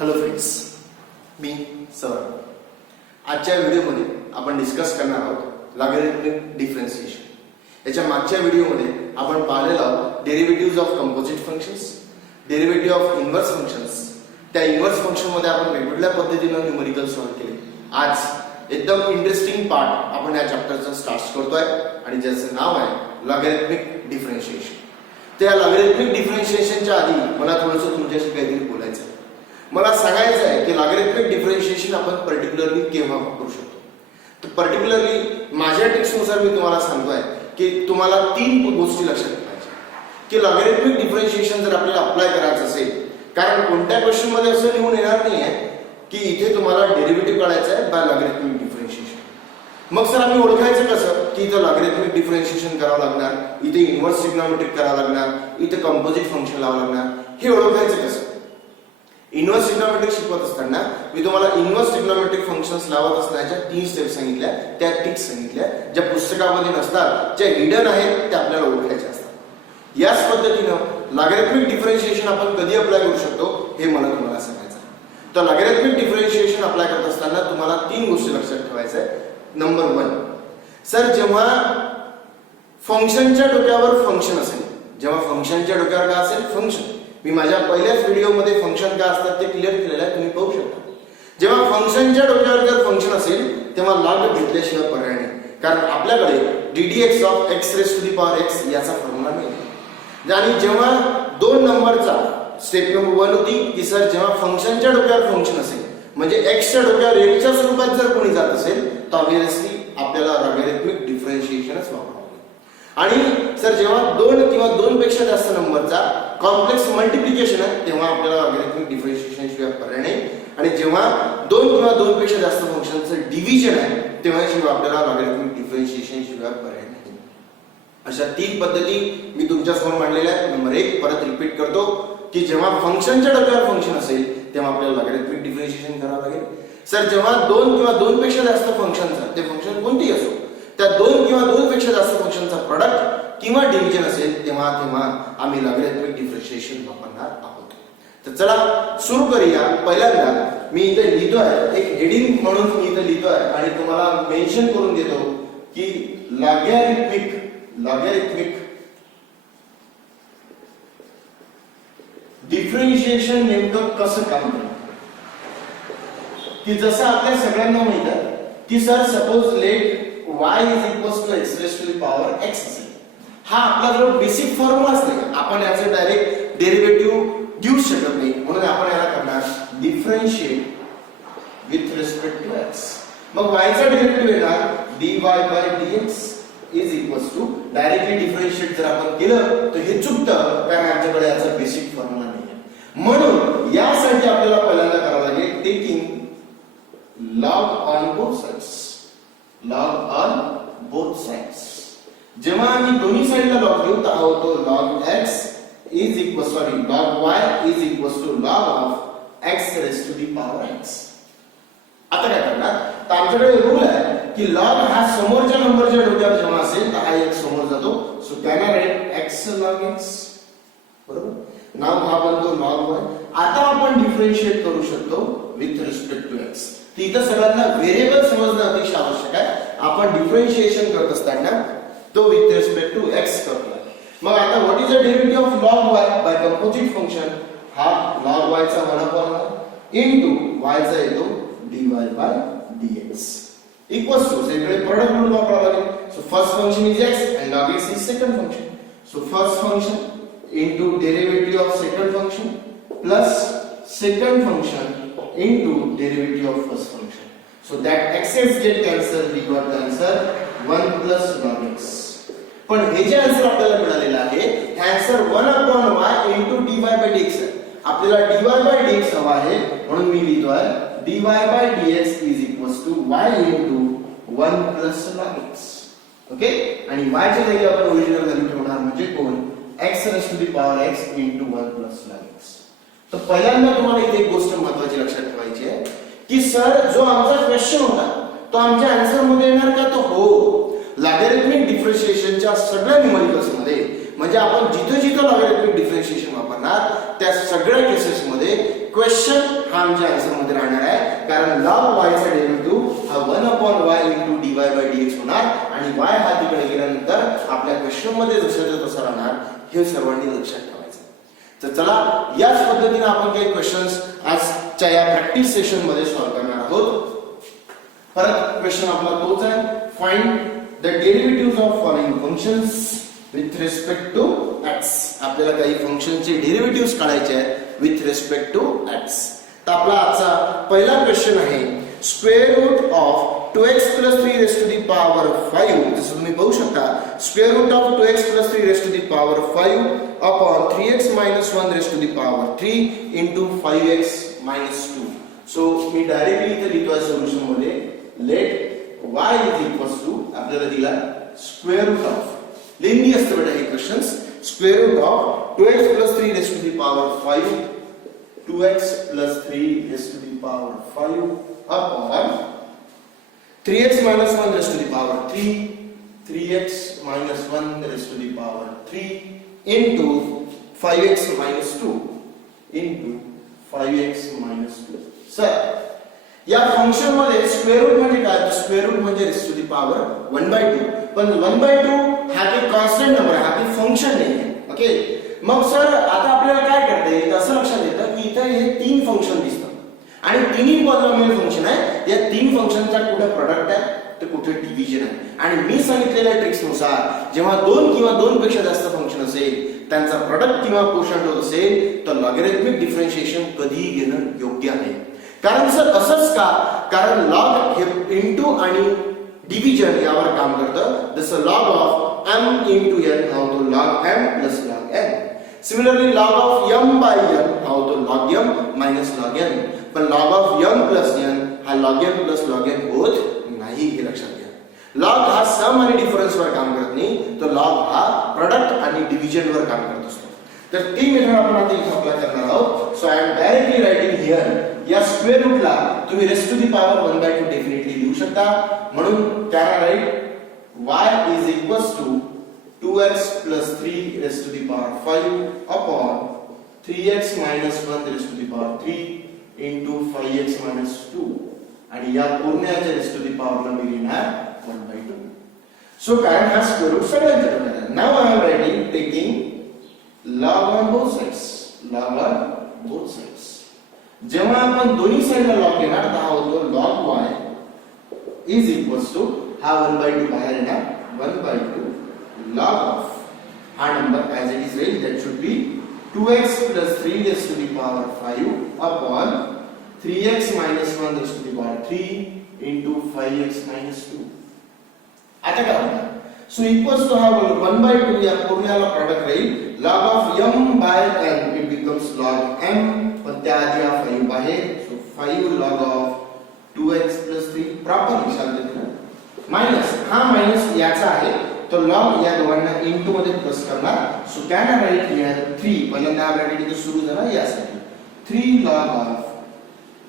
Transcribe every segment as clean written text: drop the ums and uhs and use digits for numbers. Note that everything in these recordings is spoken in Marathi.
हॅलो फ्रेंड्स, मी सौरभ. आजच्या व्हिडिओमध्ये आपण डिस्कस करणार आहोत लॉगॅरिथमिक डिफरन्शिएशन. याच्या मागच्या व्हिडिओमध्ये आपण पाहिलेलं आहोत derivatives of composite functions, derivative of inverse functions. त्या इन्व्हर्स फंक्शनमध्ये आपण वेगवेगळ्या पद्धतीनं न्यूमेरिकल सॉल्व्ह केले. आज एकदम इंटरेस्टिंग पार्ट आपण या चॅप्टरचं स्टार्ट करतोय आणि ज्याचं नाव आहे लॉगॅरिथमिक डिफरन्शिएशन. त्या लॉगॅरिथमिक डिफरन्शिएशनच्या आधी मला थोडंसं तुमच्याशी काहीतरी बोलायचं आहे. मला सांगायचं आहे की लॉगॅरिथमिक डिफरन्शिएशन आपण पर्टिक्युलरली केव्हा वापरू शकतो. तर पर्टिक्युलरली माझ्या टिप्सनुसार मी तुम्हाला सांगतोय की तुम्हाला 3 गोष्टी लक्षात ठेवायच्या की लॉगॅरिथमिक डिफरन्शिएशन जर आपल्याला अप्लाय करायचं असेल, कारण कोणत्या क्वेश्चन मध्ये असं लिहून येणार नाही आहे की इथे तुम्हाला डेरिव्हेटिव्ह काढायचं आहे बाय लॉगॅरिथमिक डिफरन्शिएशन. मग सर आम्ही ओळखायचं कसं की इथं लॉगॅरिथमिक डिफरन्शिएशन करावं लागणार, इथे इन्व्हर्स ट्रिग्नोमेट्रिक करावं लागणार, इथे कंपोजिट फंक्शन लावावं लागणार. हे ओळखायचं कसं? इन्व्हर्स ट्रिग्नोमेट्रिक शिकवत असताना मी तुम्हाला इन्व्हर्स ट्रिग्नोमेट्रिक फंक्शन्स लावत असण्याच्या 3 स्टेप्स सांगितल्या, त्या टिप्स सांगितल्या ज्या पुस्तकामध्ये नसतात, ज्या हिडन आहेत त्या आपल्याला ओळखायच्या असतात. याच पद्धतीनं लॉगॅरिथमिक डिफरन्शिएशन आपण कधी अप्लाय करू शकतो हे मला तुम्हाला सांगायचं आहे. तर लॉगॅरिथमिक डिफरन्शिएशन अप्लाय करत असताना तुम्हाला 3 गोष्टी लक्षात ठेवायच्या आहेत. नंबर 1, सर जेव्हा फंक्शनच्या डोक्यावर फंक्शन असेल, जेव्हा फंक्शनच्या डोक्यावर काय असेल? फंक्शन. मी माझ्या पहिल्याच व्हिडिओमध्ये फंक्शन काय असतात ते क्लिअर केलेलं आहे, तुम्ही पाहू शकता. जेव्हा फंक्शनच्या डोक्यावर जर फंक्शन असेल तेव्हा लॉग घेतल्याशिवाय पर्याय नाही, कारण आपल्याकडे ddx of x raise to the power x याचा फॉर्म्युला मिळेल. आणि जेव्हा 2 नंबरचा स्टेप नंबर 1 होती की सर जेव्हा फंक्शनच्या डोक्यावर फंक्शन असेल म्हणजे x च्या डोक्यावर 1 च्या स्वरूपात जर कोणी जात असेल तर ऑब्व्हियसली आपल्याला लॉगॅरिथमिक डिफरन्शिएशनच वापरावं. आणि सर जेव्हा 2 किंवा 2 पेक्षा जास्त नंबरचा कॉम्प्लेक्स मल्टिप्लिकेशन आहे तेव्हा आपल्याला लॉगॅरिथमिक डिफरन्शिएशन शिवाय पर्याय नाही. आणि जेव्हा 2 किंवा 2 पेक्षा जास्त फंक्शनचं डिव्हिजन आहे तेव्हा शिवाय आपल्याला लॉगॅरिथमिक डिफरन्शिएशन शिवाय पर्याय नाही. अशा 3 पद्धती मी तुमच्या समोर मांडलेल्या आहेत. नंबर 1 परत रिपीट करतो की जेव्हा फंक्शनच्या डोक्यावर फंक्शन असेल तेव्हा आपल्याला लॉगॅरिथमिक डिफरन्शिएशन करावं लागेल. सर जेव्हा 2 किंवा 2 पेक्षा जास्त फंक्शनचा, ते फंक्शन कोणतेही असो, त्या 2 किंवा 2 पेक्षा जास्त फंक्शनचा प्रोडक्ट किंवा डिव्हिजन असेल तेव्हा आम्ही लॉगॅरिथमिक डिफरन्शिएशन वापरणार आहोत. तर चला सुरू करूया. पहिल्यांदा मी इथे लिहितोय, एक हेडिंग म्हणून मी इथे लिहितोय आणि तुम्हाला मेन्शन करून देतो की लॉगॅरिथमिक डिफरन्शिएशन नेमकं कसं काम करतं. की जसं आपल्या सगळ्यांना माहित आहे की sir suppose let y is equals to x raised to the power x असेल. हा आपला जो बेसिक फॉर्म्युला असते, आपण याचे डायरेक्ट डेरिव्हेटिव्ह घेऊ शकत नाही, म्हणून आपण याला करणार differentiate with respect to x. मग y चा डेरिव्हेटिव्ह येणार dy by dx is equals to directly differentiate जर आपण केलं तर हे चुकतं, कारण आमच्याकडे याचा बेसिक फॉर्म्युला नाही आहे. म्हणून यासाठी आपल्याला पहिल्यांदा करावं लागेल taking log on both sides. log on both sides. जेव्हा आम्ही दोन्ही साइडला लॉग घेऊ तर होतो log x is equals log y is equals to log of x raised to the power x. आता काय करणार? तर आमच्याकडे रूल आहे की log हा समोरच्या नंबरच्या डोक्यावर जेव्हा असेल तर हा एक समोर जातो, so can write x log x. बरोबर. नाव हा बनतो log y. आता आपण डिफरन्शिएट करू शकतो विथ रिस्पेक्ट टू x. इथं सगळ्यांना व्हेरिएबल समजणं अतिशय आवश्यक आहे. आपण डिफरन्शिएशन करत असताना तो विथ रिस्पेक्ट टू x करतो. मग आता what is the derivative of log y by composite function? हा log y चा 1/1 इनटू y चा येतो dy by dx equals to, इकडे प्रोडक्ट रूल वापरावा लागेल. So first function is x and log x is second function. So first function into derivative of second function plus second function into derivative of first function. So that x's get cancelled, we got the answer 1 plus log x. पण हे जे आन्सर आपल्याला मिळालेलं आहे हे answer 1/y into dy by dx आहे. आपल्याला dy by dx हवा आहे, म्हणून मी लिहितोय dy by dx is equals to y into 1 plus log x. Okay. आणि y च्या जागी आपण ओरिजिनल व्हॅल्यू ठेवणार म्हणजे कोण? x raised to the power x into 1 plus log x. तर पहिल्यांदा तुम्हाला इथे एक गोष्ट महत्त्वाची लक्षात ठेवायची आहे की सर जो आमचा क्वेश्चन होता तो आमच्या आन्सर मध्ये येणार का? तो हो. लॉगॅरिथमिक डिफरन्शिएशनच्या सगळ्या न्यूमेरिकल्स मध्ये म्हणजे आपण जिथे जिथे लॉगॅरिथमिक डिफरन्शिएशन वापरणार त्या सगळ्या केसेस मध्ये क्वेश्चन हा आमच्या आन्सर मध्ये राहणार आहे, कारण log y चा डेरिव्हेटिव्ह हा 1/y into dy by dx होणार आणि y हा तिकडे गेल्यानंतर आपल्या क्वेश्चन मध्ये जसं तसं राहणार, हे सर्वांनी लक्षात ठेवायचं. तर चला याच पद्धतीने आपण काही क्वेश्चन्स आजच्या या प्रॅक्टिस सेशन मध्ये सॉल्व्ह करणार आहोत. परत क्वेश्चन आपला तोच आहे, find the derivatives of following functions with respect to x. आपल्याला काही फंक्शनचे डेरिव्हेटिव्हज काढायचे आहेत विथ रिस्पेक्ट टू x. तर आपला आजचा पहिला क्वेश्चन आहे, square root of 2x plus 3 raised to the power 5. जसं तुम्ही पाहू शकता, square root of 2x plus 3 raised to the power 5 upon 3x minus 1 raised to the power 3 into 5x minus 2. So me directly इथे लिहितोय सोल्युशन मध्ये, late y is equals to आपल्याला दिला स्क्वेअर रूट ऑफ, लेंदी असतं बेटा हे questions, square root of 2x plus 3 raised to the power 5, 2x plus 3 raised to the power 5 upon 3x minus 1 raised to the power 3, 3x minus 1 raised to the power 3 into 5x minus 2 into 5x minus 2. Sir या फंक्शन मध्ये स्क्वेअर रूट म्हणजे काय, तर स्क्वेअर रूट म्हणजे रेस टू दी पॉवर 1/2, पण 1/2 हा काही कॉन्स्टंट नंबर आहे, हा काही फंक्शन नाही आहे. ओके, मग सर आता आपल्याला काय करता येईल, असं लक्षात येतं की इथे हे तीन फंक्शन दिसतात आणि तिन्ही पॉलिनॉमियल फंक्शन आहे. या तीन फंक्शनचा कुठे प्रोडक्ट आहे तर कुठे डिव्हिजन आहे. आणि मी सांगितलेल्या ट्रिक्स नुसार जेव्हा दोन किंवा दोन पेक्षा जास्त फंक्शन असेल, त्यांचा प्रोडक्ट किंवा कोशंट होत असेल, तर लॉगॅरिथमिक डिफरन्शिएशन कधीही घेणं योग्य आहे. कारण सर असंच का, कारण लॉग हे इनटू आणि डिव्हिजन यावर काम करतं. जसं log of m into n हा होतो log m plus log n. Similarly log of m by n हा होतो log m minus log n. पण log of m plus n हा log m plus log n होत नाही, हे लक्षात घ्या. log हा सम आणि डिफरन्स वर काम करत नाही, तर log हा प्रोडक्ट आणि डिव्हिजन वर काम करत असतो. तर ती मेथड आपण आता इथे अप्लाय करणार आहोत. So I am directly writing here, या स्क्वेअर रूटला तुम्ही raised to the power 1/2 definitely लिहू शकता. म्हणून त्याला write y is equals to 2x plus 3 raised to the power 5 upon 3x minus 1 raised to the power 3 into 5x minus 2. आणि या पूर्णाच्या रेस्ट टू दी पॉवरला मी लिहिणार 1/2. सो कारण हा स्क्वेअर रूट सगळ्यांच्या ठिकाणी आहे. Now I am writing taking log on both sides, log on both sides. जेव्हा आपण दोन्ही साइडला लॉग घेणार तर हा होतो log y is equals to हा 1/2 बाहेर येणार, 1/2 log of हा number as it is raised, that should be 2x plus 3 raised to the power 5 upon 3x minus 1 raised to the power 3 into 5x minus 2. आता काय होणार, सो इक्वल्स टू हा 1/2 या पूर्णाला प्रोडक्ट राहील, log of m by n it becomes log m, पण त्या आधी हा 5 बाहेर, so 5 log of 2x plus 3 proper विचार देतो माइनस, हा माइनस याचा आहे, तो log या दोघांना इनटू मध्ये प्लस करणार. सो त्याला राईट हियर 3 पहिल्यांदा हा ब्रॅकेट इथे सुरू झाला यासाठी 3 log of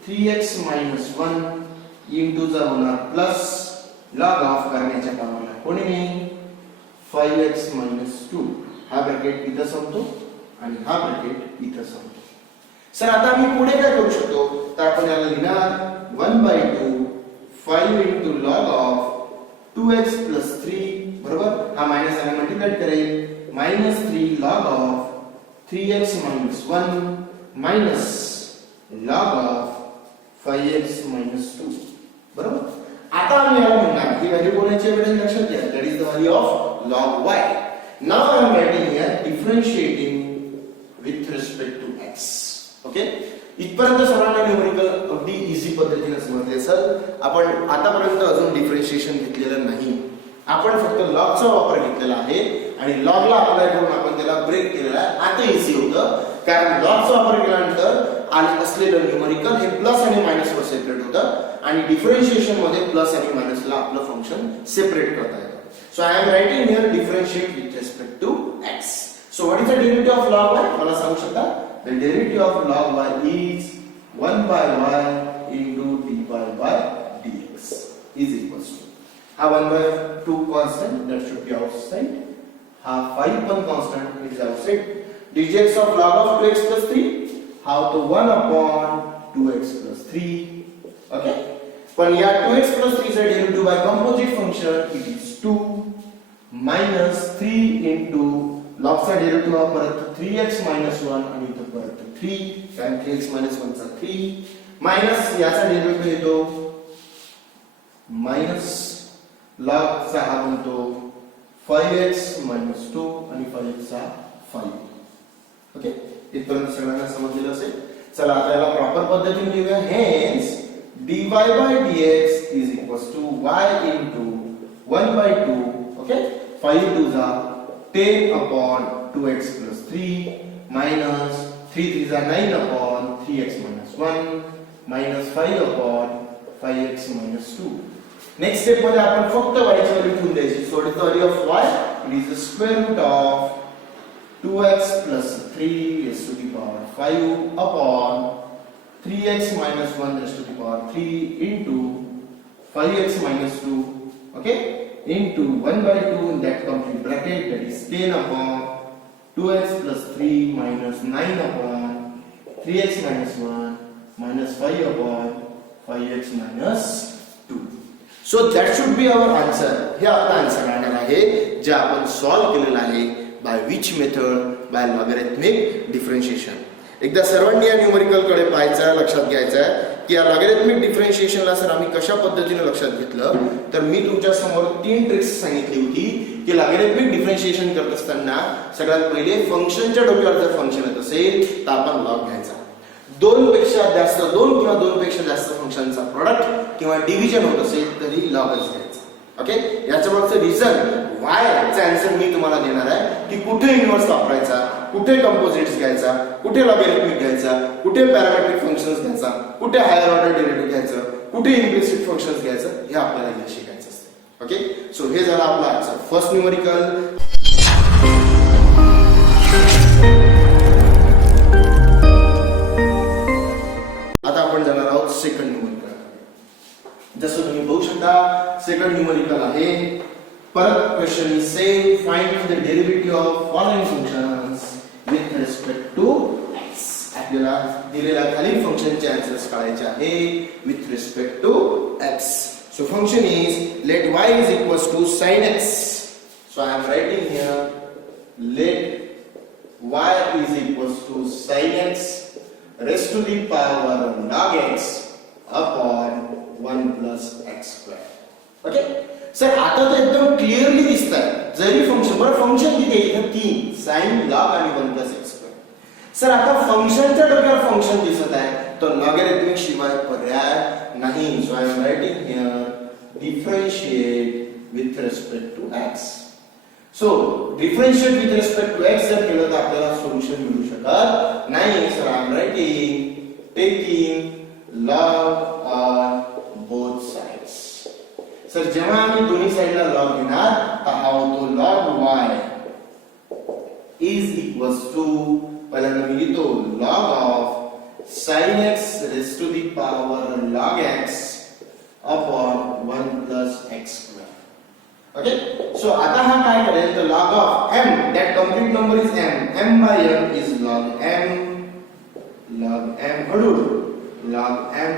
3x minus 1 into जा होणार प्लस log of करण्याच्या कामाला कोणी नाही 5x minus 2. हा ब्रॅकेट इथे संपतो आणि हा ब्रॅकेट इथे संपतो. सर आता मी पुढे काय करू शकतो, तर आपण याला लिहिणार 1/2 5 into log of 2x plus 3 बरोबर, हा माइनस आणि मल्टिप्लाय करेल, -3 log of 3x minus 1 minus log of 5x minus 2. बरोबर, आता आम्ही याला म्हणणार की व्हॅल्यू कोणाची आहे लक्षात घ्या, that is the value of log y. Now I am writing here differentiating with respect to x. Okay, इथपर्यंत सर्वांना न्यूमेरिकल अगदी इझी पद्धतीने समजले. सर आपण आतापर्यंत अजून डिफरेंशिएशन घेतलेलं नाही, आपण फक्त लॉगचा वापर घेतलेला आहे आणि लॉगला अप्लाय करून आपण त्याला ब्रेक केलेला आहे. आता इझी होतं, कारण लॉगचा वापर केल्यानंतर आणि असलेलं न्यूमेरिकल हे प्लस आणि मायनस वर सेपरेट होतं आणि डिफरेंशिएशन मध्ये प्लस आणि मायनसला आपलं फंक्शन सेपरेट करता येतं. So I am writing here differentiate with respect to x. So what is the derivative of log y, मला सांगू शकता? The derivative of log y is 1/y into dy by dx is equals to हा 1/2 constant that should be outside, हा 5 पण constant it is outside. dx of log of 2x plus 3 हा होतो 1 upon 2x plus 3. ओके, पण या 2x plus 3 चा derivative by composite function it is 2 minus 3 into log चा डेरिव्हेटिव्ह हा परत 3x minus 1 आणि इथं परत 3 कारण 3x minus 1 चा 3 मायनस याचा डेरिव्हेटिव्ह येतो मायनस log चा हा बनतो 5x minus 2 आणि 5x चा 5. ओके, इथपर्यंत सगळ्यांना समजलेलं असेल. चला आता याला प्रॉपर पद्धतीने लिहूया. Hence dy by dx is equals to y into 1 by 2. Okay, 5 2 जा 10 upon 2x plus 3 minus 3 3 जा 9 upon 3x minus 1 minus 5 upon 5x minus 2. Next step मध्ये आपण फक्त y ची व्हॅल्यू ठेवून द्यायची. So the value of y it is the square root of 2x plus 3 raised to the power 5 upon 3x minus 1 raised to the power 3 into 5x minus 2. Okay, into 1 by 2 in that complete bracket, that is 10 upon 2x plus 3 minus 9 upon 3x minus 1 minus 5 upon 5x minus 2. So that should be our answer. हे आपला आन्सर राहणार आहे जे आपण सॉल्व्ह केलेला आहे by which method, by logarithmic differentiation. एकदा सर्वांनी या न्यूमरिकल कडे पाहायचं आहे, लक्षात घ्यायचं आहे की या लॉगॅरिथमिक डिफरन्शिएशनला सर आम्ही कशा पद्धतीने लक्षात घेतलं. तर मी तुमच्या समोर 3 ट्रिक्स सांगितली होती की लॉगॅरिथमिक डिफरन्शिएशन करत असताना सगळ्यात पहिले फंक्शनच्या डोक्यावर जर फंक्शन येत असेल तर आपण लॉग घ्यायचा. 2 पेक्षा जास्त 2 किंवा 2 पेक्षा जास्त फंक्शनचा प्रोडक्ट किंवा डिव्हिजन होत असेल तरी लॉगच घ्यायचा. ओके, याच्या मागचं रिझन वाय चा आन्सर मी तुम्हाला देणार आहे की कुठे इन्व्हर्स वापरायचा, कुठे कंपोजिट्स घ्यायचा, कुठे लॉगॅरिथमिक घ्यायचा, कुठे पॅरामेट्रिक फंक्शन्स घ्यायचा, कुठे हायर ऑर्डर डेरिव्हेटिव्ह घ्यायचं, कुठे इम्प्लिसिट फंक्शन्स घ्यायचं, हे आपल्याला इथे शिकायचं असतं. ओके, सो हे झालं आपलं आजचं फर्स्ट न्यूमरिकल. आता आपण जाणार आहोत सेकंड न्यूमरिकल. जसं तुम्ही बघू शकता सेकंड न्यूमरिकल आहे. परत question is same, find the derivative of following functions with respect to x. आपल्याला दिलेल्या खालील फंक्शनचे आन्सर्स काढायचे आहे with respect to x. So function is let y is equals to sin x. So I am writing here let y is equals to sin x raised to the power log x upon 1 plus x square. Okay, sir आता तर एकदम क्लिअरली दिसत आहे. जरी फंक्शन बरं फंक्शन किती आहे इथं 3 sin log आणि 1 plus x square. सर आता फंक्शनच्या डोक्यावर फंक्शन दिसत आहे तर लॉगॅरिथमिक शिवाय पर्याय नाही. So I am writing here differentiate with respect to x. So differentiate with respect to x जर केलं तर आपल्याला सोल्युशन मिळू शकत नाही. Sir I am writing taking log on both sides. Sir जेव्हा आम्ही दोन्ही साइडला log घेणार तर हा होतो log y is equals to पहिल्यांदा मी लिहितो log of sin x raised to the power log x upon 1 plus x square. Okay, so आता हा काय करेल तर log of m, that complete number is m by m is log m हळूहळू log m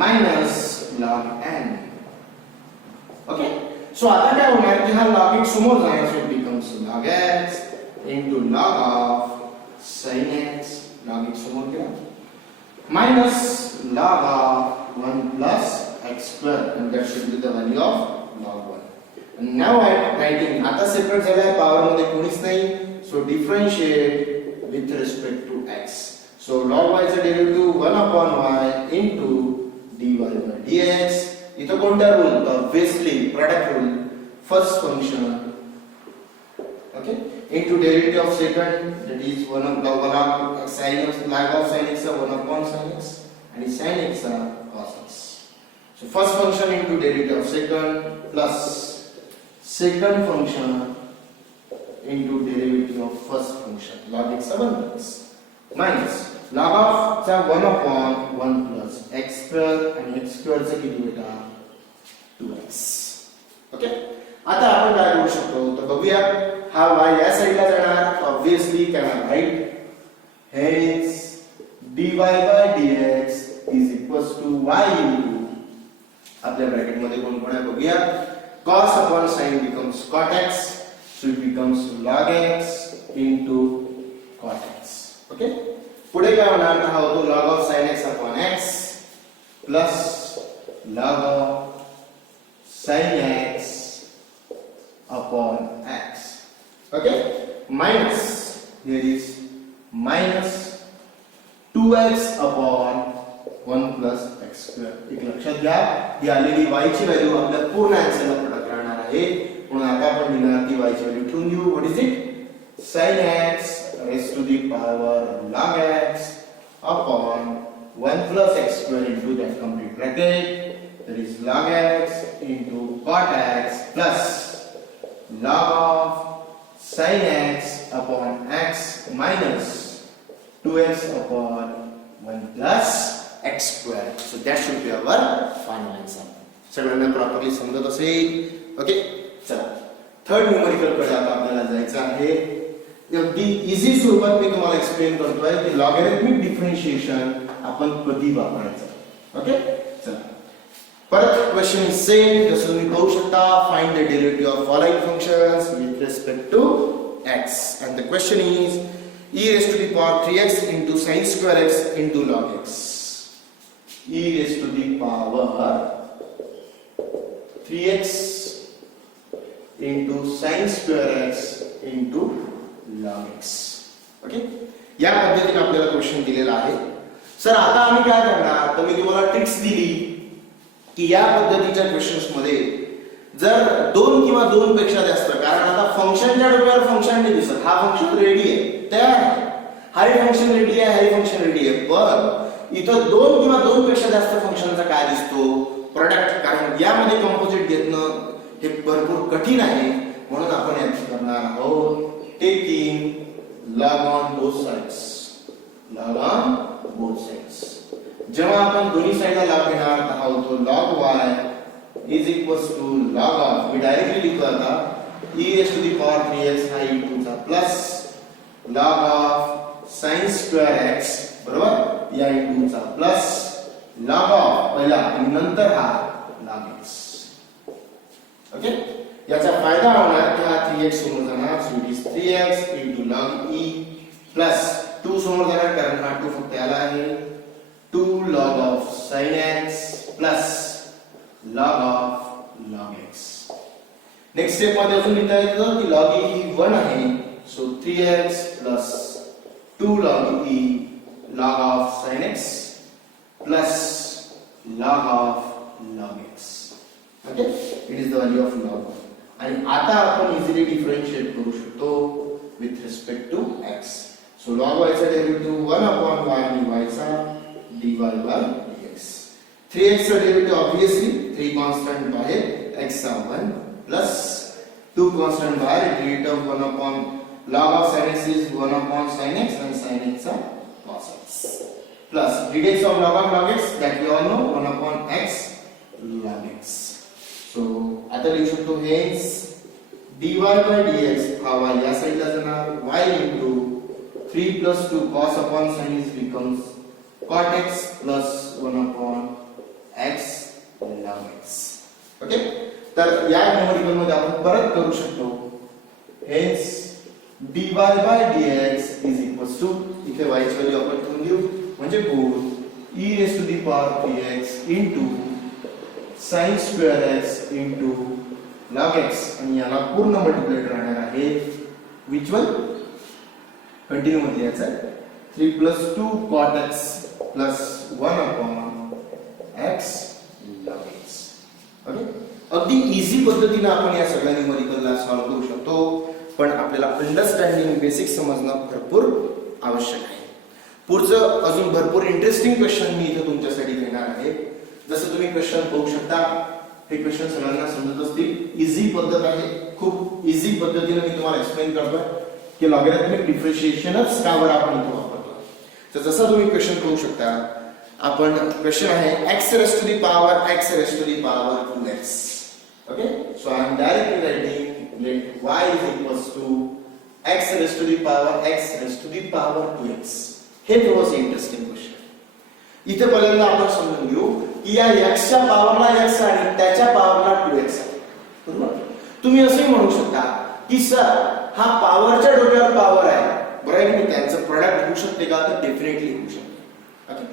minus log n. Okay, so आता काय होणार की हा log x समोर जाणार, so it becomes log x into log of sin x, log x समोर केला minus log of 1 plus x square, and that should be the value of log 1. And now I am writing आता सेपरेट झालाय, पॉवर मध्ये कोणीच नाही. So differentiate with respect to x. So log y चा derivative 1 upon y into dy by dx. इथं कोणता rule? Obviously product rule. First function okay into derivative of second, that is 1 of log sin x, log of sin x 1 upon sin x and sin x cos x. So first function into derivative of second plus second function into derivative of first function log x 1 plus minus log of 1 upon 1 plus x square and x square चा किती बेटा 2x. ओके, आता आपण काय करू शकतो तर बघूया. हा y या साइडला जाणार, obviously can write hence dy by dx is equals to y into आपल्या ब्रॅकेट मध्ये कोण कोण आहे बघूया. cos upon sin becomes cot x, so it becomes log x into cot x. Okay, पुढे काय होणार हा होतो log of sin x upon x plus log of sin x upon x. Okay, minus here is minus 2x upon 1 plus x square. एक लक्षात घ्या, ही आलेली y ची व्हॅल्यू आपल्या पूर्ण आन्सरला प्रोडक्ट राहणार आहे, म्हणून आता आपण लिहिणार ती y ची व्हॅल्यू ठेवून देऊ. What is it? sin x raised to the power log x upon 1 plus x square into that complete bracket, that is log x into cot x plus log of sin x upon x minus 2x upon 1 plus x square. So that should be our final answer. सगळ्यांना प्रॉपरली समजत असेल? ओके, चला थर्ड न्यूमेरिकल कडे आता आपल्याला जायचं आहे. अगदी इझी स्वरूपात मी तुम्हाला एक्सप्लेन करतोय की लॉगॅरिथमिक डिफरन्शिएशन आपण कधी वापरायचं. ओके, चला परत क्वेश्चन सेम जसं तुम्ही पाहू शकता. Find the derivative of following functions with respect to x, and the question is e raised to the power 3x into sin square x into log x. E raised to the power 3x into sin square x into log x. Okay, या पद्धतीने आपल्याला क्वेश्चन दिलेला आहे. सर आता आम्ही काय करणार, तर मी तुम्हाला ट्रिक्स दिली की या पद्धतीच्या क्वेश्चन्स मध्ये जर 2 किंवा 2 पेक्षा जास्त, कारण आता फंक्शनच्या डोक्यावर फंक्शन नाही दिसत, हा फंक्शन रेडी आहे, तयार आहे, हा फंक्शन रेडी आहे, हा फंक्शन रेडी आहे, पण इथं 2 किंवा 2 पेक्षा जास्त फंक्शनचा काय दिसतो, प्रोडक्ट. कारण यामध्ये कंपोजिट घेणं हे भरपूर कठीण आहे, म्हणून आपण यात करणार आहोत taking log on both sides. Log on both sides. जेव्हा आपण दोन्ही साइडला लॉग घेणार तर हा होतो log y is equals to log of, मी डायरेक्टली लिखतो आता e raised to the power 3x हा e2 चा plus log of sin square x बरोबर या e2 चा प्लस log of पहिला आणि नंतर हा log x. ओके, याचा फायदा होणार की हा 3x समोर जाणार, so it is 3x into log e plus 2 समोर जाणार कारण हा 2 फक्त याला आहे, 2 log of sin x plus log of log x. Next step मध्ये अजून लिहिता येतं की log e ही 1 आहे, so 3x plus 2 log e log of sin x plus log of log x. Okay, it is the value of log 1. आणि आता आपण इझिली डिफरन्शिएट करू शकतो with respect to x. So log y चा डेरिव्हेटिव्ह 1 upon y आणि y चा dy by dx. 3x चा डेरिव्हेटिव्ह ऑब्वियसली 3 कॉन्स्टंट बाहेर x चा 1 प्लस 2 कॉन्स्टंट बाहेर derivative 1 upon log of sin x is 1 upon sin x and sin x चा cos x plus dx of log x that we all know 1 upon x log x. so आता लिहू शकतो hence dy by dx हा y या साइडला जाणार, y into 3 plus 2 cos upon sin x becomes cot x plus 1 upon x log x. Okay, तर या न्यूमेरिकल मध्ये आपण परत करू शकतो hence dy by dx is equals to, इथे y ची व्हॅल्यू आपण ठेवून देऊ म्हणजे गुण e raised to the power 3x into sin square x into log x आणि याला पूर्ण मल्टिप्लाय राहणार आहे which one कंटिन्यू मध्ये याचा 3 plus 2 cot x plus 1 upon x log x. Okay, अगदी इझी पद्धतीने आपण या सगळ्या न्यूमेरिकलला सॉल्व्ह करू शकतो, पण आपल्याला अंडरस्टँडिंग बेसिक समजणं भरपूर आवश्यक आहे. पुढचं अजून भरपूर इंटरेस्टिंग क्वेश्चन मी इथे तुमच्यासाठी घेणार आहे. जसं तुम्ही क्वेश्चन पाहू शकता, हे क्वेश्चन सगळ्यांना समजत असतील, इझी पद्धत आहे, खूप इझी पद्धतीने मी तुम्हाला एक्सप्लेन करतोय की लॉगॅरिथमिक डिफरन्शिएशनच का बरं आपण इथे वापरतो. तर जसं तुम्ही क्वेश्चन पाहू शकता, आपण क्वेश्चन आहे x raised to the power x raised to the power 2x. Okay, so I am directly writing let y is equals to x raised to the power x raised to the power 2x. हे थोडंसं इंटरेस्टिंग क्वेश्चन. इथे पहिल्यांदा आपण समजून घेऊ की या x च्या पॉवरला x आणि त्याच्या पॉवरला 2x आहे. बरोबर. तुम्ही असंही म्हणू शकता की सर हा पॉवरच्या डोक्यावर पॉवर आहे, बरोबर आहे की त्यांचं प्रोडक्ट होऊ शकते का? तर डेफिनेटली होऊ शकते. ओके.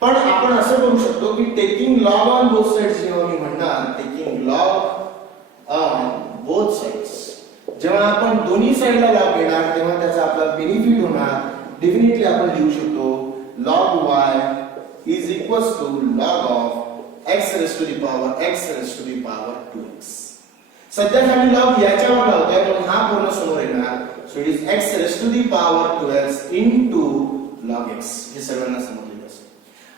पण आपण असं करू शकतो की taking log on both sides, जेव्हा मी म्हणणार taking log on both sides, जेव्हा आपण दोन्ही साइडला लॉग घेणार तेव्हा त्याचा आपला बेनिफिट होणार. डेफिनेटली आपण लिहू शकतो log y is equals to log of x raised to the power x raised to the power 2x. सध्या आम्ही लॉग याच्यावर लावतोय पण हा पूर्ण समोर येणार. So it is x raised to the power 2x into log x. हे सगळ्यांना समजलेलं असेल.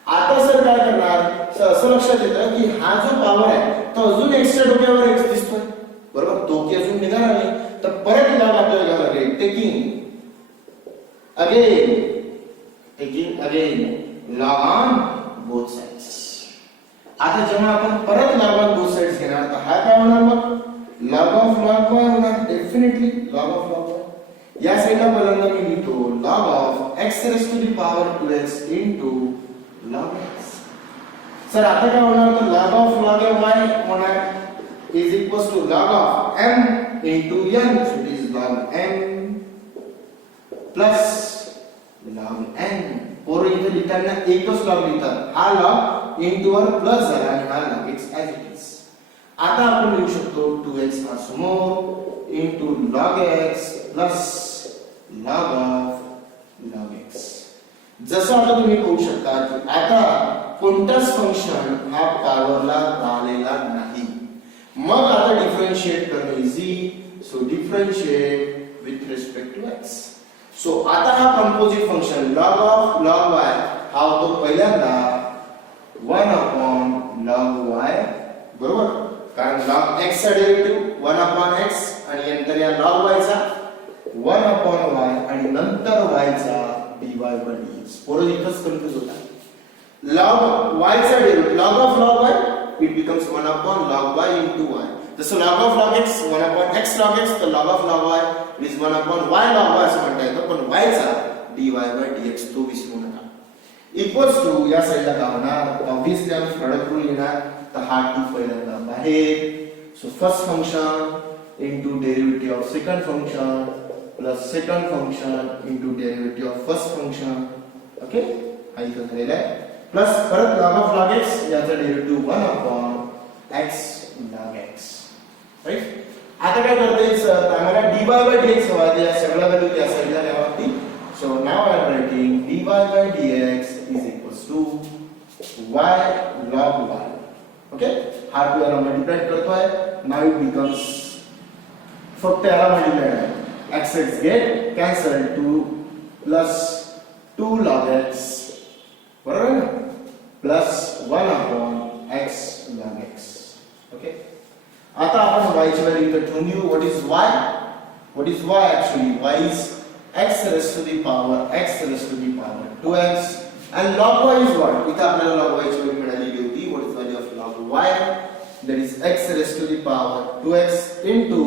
आता सर काय करणार? सर असं लक्षात येतं की हा जो पॉवर आहे तो अजून x च्या डोक्यावर x दिसतोय, बरोबर. तो की अजून निघाला नाही, तर परत लॉग आपल्याला घ्यावं लागेल. Taking again log on both sides. आता जेव्हा आपण परत log on both sides घेणार तर हा काय होणार? मग log of log y होणार. Definitely log of log y. या साइडला पहिल्यांदा मी लिहितो log of x raised to the power 2x into log x. Sir आता काय होणार? तर log of log y होणार is equals to log of m into n. So it is log m plus log n. पोरं इथे लिहिताना एकच लॉग लिहितात. हा लॉग इनटू वर प्लस झाला आणि हा log x as it is. आता आपण लिहू शकतो 2x हा समोर into log x plus log of log x. जसं आता तुम्ही पाहू शकता की आता कोणताच फंक्शन हा पॉवरला राहिलेला नाही. मग आता डिफरन्शिएट करणे easy. So differentiate with respect to x. So आता हा composite function log of log y हा होतो पहिल्यांदा 1 upon log y, बरोबर. कारण log x चा डेरिव्हेटिव्ह 1 upon x आणि नंतर या log y चा 1 upon y आणि नंतर y चा dy by dx. पोरं इथंच कन्फ्यूज होतात. log y चा derivative log of log y it becomes 1 upon log y into y. जसं log of log x 1 upon x log x, तर log of log y is 1 upon y log y असं म्हणता येतं. पण y चा dy by dx तो विसरू नका. इक्वल्स टू या साइडला काय होणार? ऑब्वियसली आम्ही प्रोडक्ट रूल घेणार, तर हा 2 पहिल्यांदा बाहेर. So first function into derivative of second function plus second function into derivative of first function. Okay. हा इथं झालेला आहे. प्लस परत log of log x याचा derivative 1 upon x log x. Right. आता काय करता येईल सर? आम्हाला dy by dx हवा आहे. या सगळ्या व्हॅल्यू त्या साइडला घ्याव्या लागतील. So now I am writing dy by dx is equals to y log y. Okay. हा 2 याला मल्टिप्लाय करतोय. नाउ इट बिकम्स फक्त याला मल्टिप्लाय आहे. x x get cancel 2 plus 2 log x, बरोबर ना, plus 1 upon x log x. Okay. आता आपण y ची व्हॅल्यू इथे ठेवून घेऊ. What is y? What is y actually? y is x raised to the power x raised to the power 2x and log y is what? इथे आपल्याला log y ची व्हॅल्यू मिळालेली होती. What is value of log y? that is x raised to the power 2x into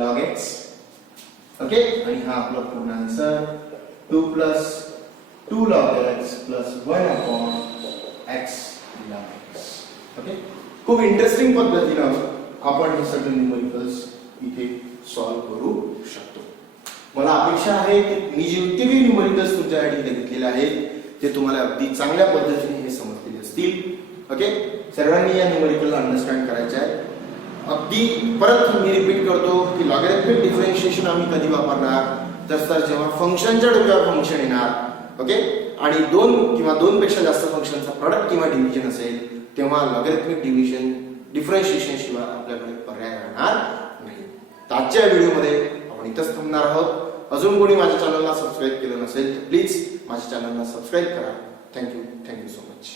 log x. Okay. आणि हा आपला पूर्ण answer 2 plus 2 log x plus 1 upon x log x. Okay. खूप इंटरेस्टिंग पद्धतीने आपण हे सगळे न्यूमेरिकल्स इथे सॉल्व करू शकतो. मला अपेक्षा आहे की मी जे काही न्यूमेरिकल्स तुमच्यासाठी घेतलेले आहेत ते तुम्हाला अगदी चांगल्या पद्धतीने हे समजलेले असतील. ओके. सर्वांनी या न्यूमेरिकलला अंडरस्टँड करायचे आहे. अगदी परत मी रिपीट करतो की लॉगॅरिथमिक डिफरन्शिएशन आम्ही कधी वापरणार? तर जेव्हा फंक्शनच्या डोक्यावर फंक्शन येणार, ओके, आणि 2 किंवा 2 पेक्षा जास्त फंक्शनचा प्रोडक्ट किंवा डिव्हिजन असेल तेव्हा लॉगॅरिथमिक डिफरन्शिएशन शिवाय आपल्याकडे पर्याय राहणार नाही. तर आजच्या व्हिडिओमध्ये आपण इथंच थांबणार आहोत. अजून कोणी माझ्या चॅनलला सबस्क्राइब केलं नसेल तर प्लीज माझ्या चॅनलला सबस्क्राइब करा. Thank you so much.